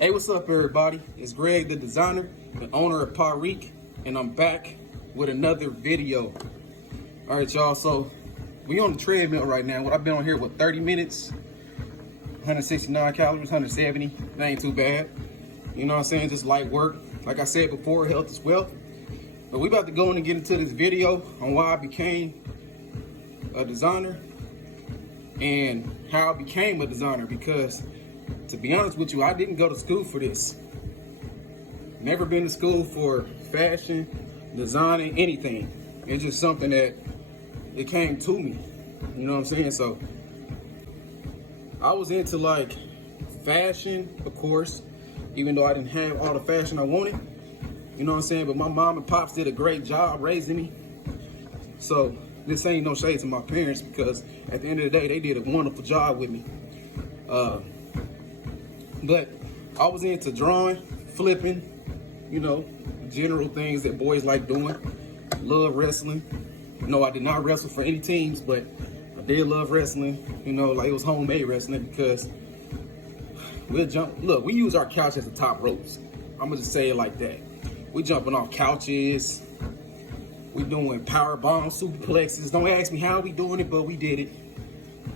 Hey, what's up, everybody? It's Greg, the designer, the owner of PARIQ, and I'm back with another video. All right, y'all. So we on the treadmill right now. I've been on here with 30 minutes, 169 calories, 170. That ain't too bad. You know what I'm saying? Just light work. Like I said before, health is wealth. But we about to go in and get into this video on why I became a designer and how I became a designer, because to be honest with you, I didn't go to school for this. Never been to school for fashion, designing, anything. It's just something that it came to me. You know what I'm saying? So I was into like fashion, of course, even though I didn't have all the fashion I wanted. You know what I'm saying? But my mom and pops did a great job raising me. So this ain't no shade to my parents, because at the end of the day, they did a wonderful job with me. But I was into drawing, flipping, you know, general things that boys like doing. Love wrestling. No, I did not wrestle for any teams, but I did love wrestling. You know, like it was homemade wrestling, because we'll jump. Look, we use our couch as the top ropes. I'm gonna just say it like that. We jumping off couches. We doing power bomb suplexes. Don't ask me how we doing it, but we did it.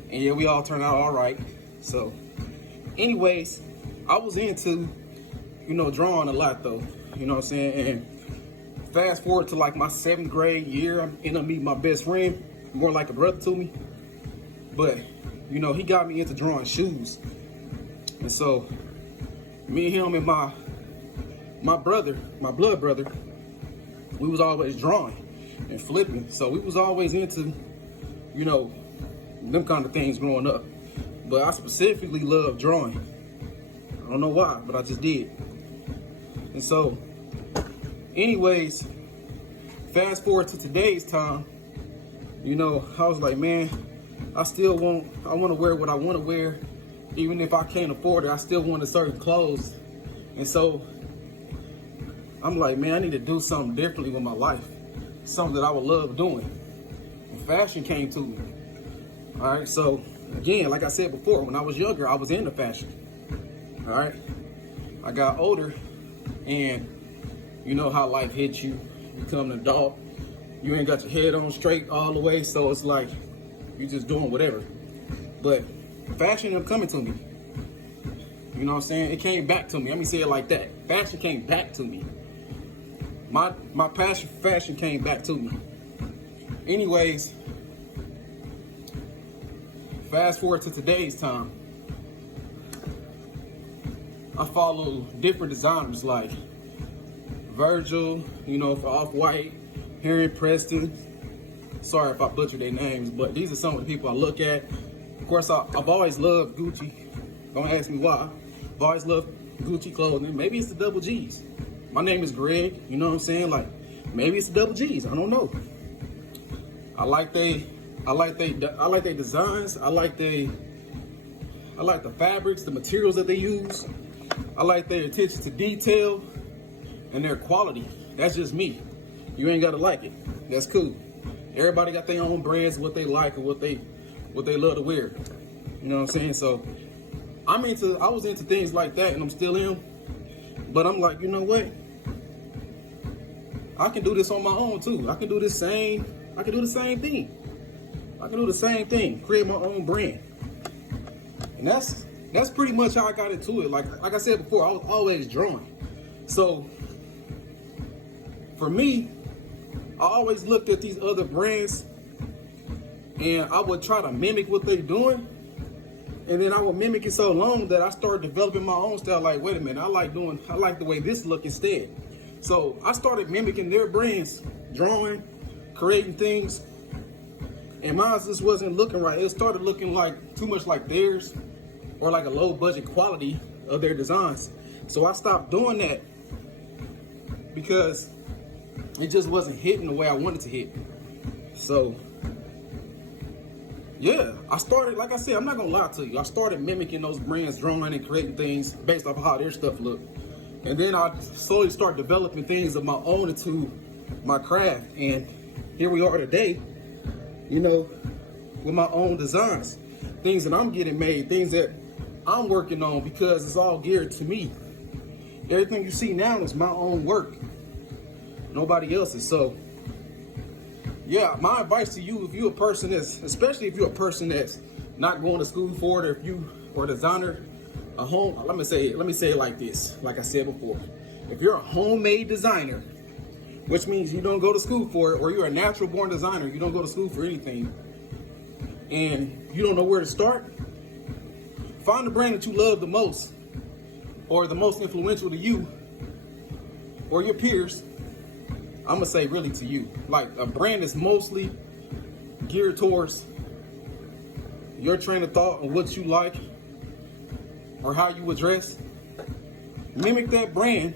And yeah, we all turned out all right. So anyways, I was into, you know, drawing a lot though. You know what I'm saying? And fast forward to like my 7th grade year, I ended up meeting my best friend, more like a brother to me. But, you know, he got me into drawing shoes. And so me and him and my brother, my blood brother, we was always drawing and flipping. So we was always into, you know, them kind of things growing up. But I specifically love drawing. I don't know why, but I just did. And so, anyways, fast forward to today's time, you know, I was like, man, I want to wear what I want to wear. Even if I can't afford it, I still want certain clothes. And so, I'm like, man, I need to do something differently with my life. Something that I would love doing. And fashion came to me. All right, so again, like I said before, when I was younger, I was into fashion. All right, I got older, and you know how life hits you. You become an adult, you ain't got your head on straight all the way, so it's like you just doing whatever. But fashion ended up coming to me. You know what I'm saying? It came back to me. Let me say it like that. Fashion came back to me. My passion for fashion came back to me. Anyways, fast forward to today's time. I follow different designers like Virgil, you know, for Off-White, Harry Preston. Sorry if I butchered their names, but these are some of the people I look at. Of course, I've always loved Gucci. Don't ask me why. I've always loved Gucci clothing. Maybe it's the double G's. My name is Greg, you know what I'm saying? Like, maybe it's the double G's. I don't know. I like they designs. I like the fabrics, the materials that they use. I like their attention to detail and their quality. That's just me. You ain't gotta like it. That's cool. Everybody got their own brands, what they like and what they love to wear. You know what I'm saying? So I was into things like that, and I'm still in. But I'm like, you know what? I can do this on my own too. I can do the same thing. I can do the same thing. Create my own brand. And that's pretty much how I got into it. Like I said before, I was always drawing. So for me, I always looked at these other brands and I would try to mimic what they're doing. And then I would mimic it so long that I started developing my own style. Like, wait a minute, I like the way this look instead. So I started mimicking their brands, drawing, creating things. And mine just wasn't looking right. It started looking like too much like theirs, or like a low budget quality of their designs. So I stopped doing that because it just wasn't hitting the way I wanted to hit. So yeah, I started, like I said, I'm not gonna lie to you, I started mimicking those brands, drawing and creating things based off of how their stuff looked. And then I slowly started developing things of my own into my craft. And here we are today, you know, with my own designs, things that I'm getting made, things that I'm working on, because it's all geared to me. Everything you see now is my own work, nobody else's. So yeah, my advice to you, if you're a person that's, especially if you're a person that's not going to school for it, or if you are a designer, a home, let me say it like this, like I said before. If you're a homemade designer, which means you don't go to school for it, or you're a natural born designer, you don't go to school for anything, and you don't know where to start, find the brand that you love the most, or the most influential to you, or your peers. I'm gonna say really to you, like a brand that's mostly geared towards your train of thought and what you like, or how you address. Mimic that brand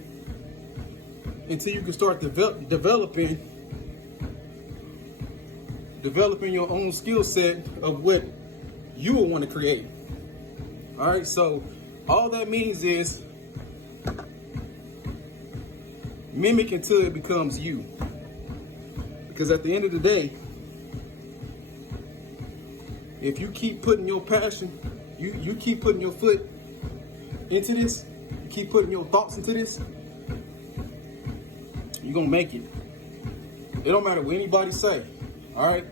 until you can start developing your own skill set of what you will want to create. All right, so all that means is mimic until it becomes you. Because at the end of the day, if you keep putting your passion, you keep putting your foot into this, you keep putting your thoughts into this, you're gonna make it. It don't matter what anybody say. All right.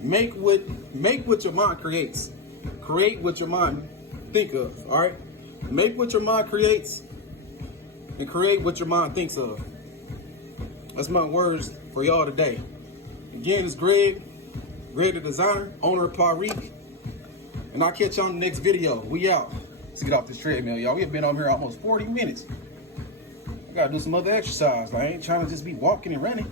Make what your mind creates. Create what your mind think of. All right. Make what your mind creates, and create what your mind thinks of. That's my words for y'all today. Again, it's Greg the designer, owner of PARIQ, and I'll catch you on the next video. We out. Let's get off this treadmill, y'all. We've been on here almost 40 minutes. I gotta do some other exercise. I ain't trying to just be walking and running.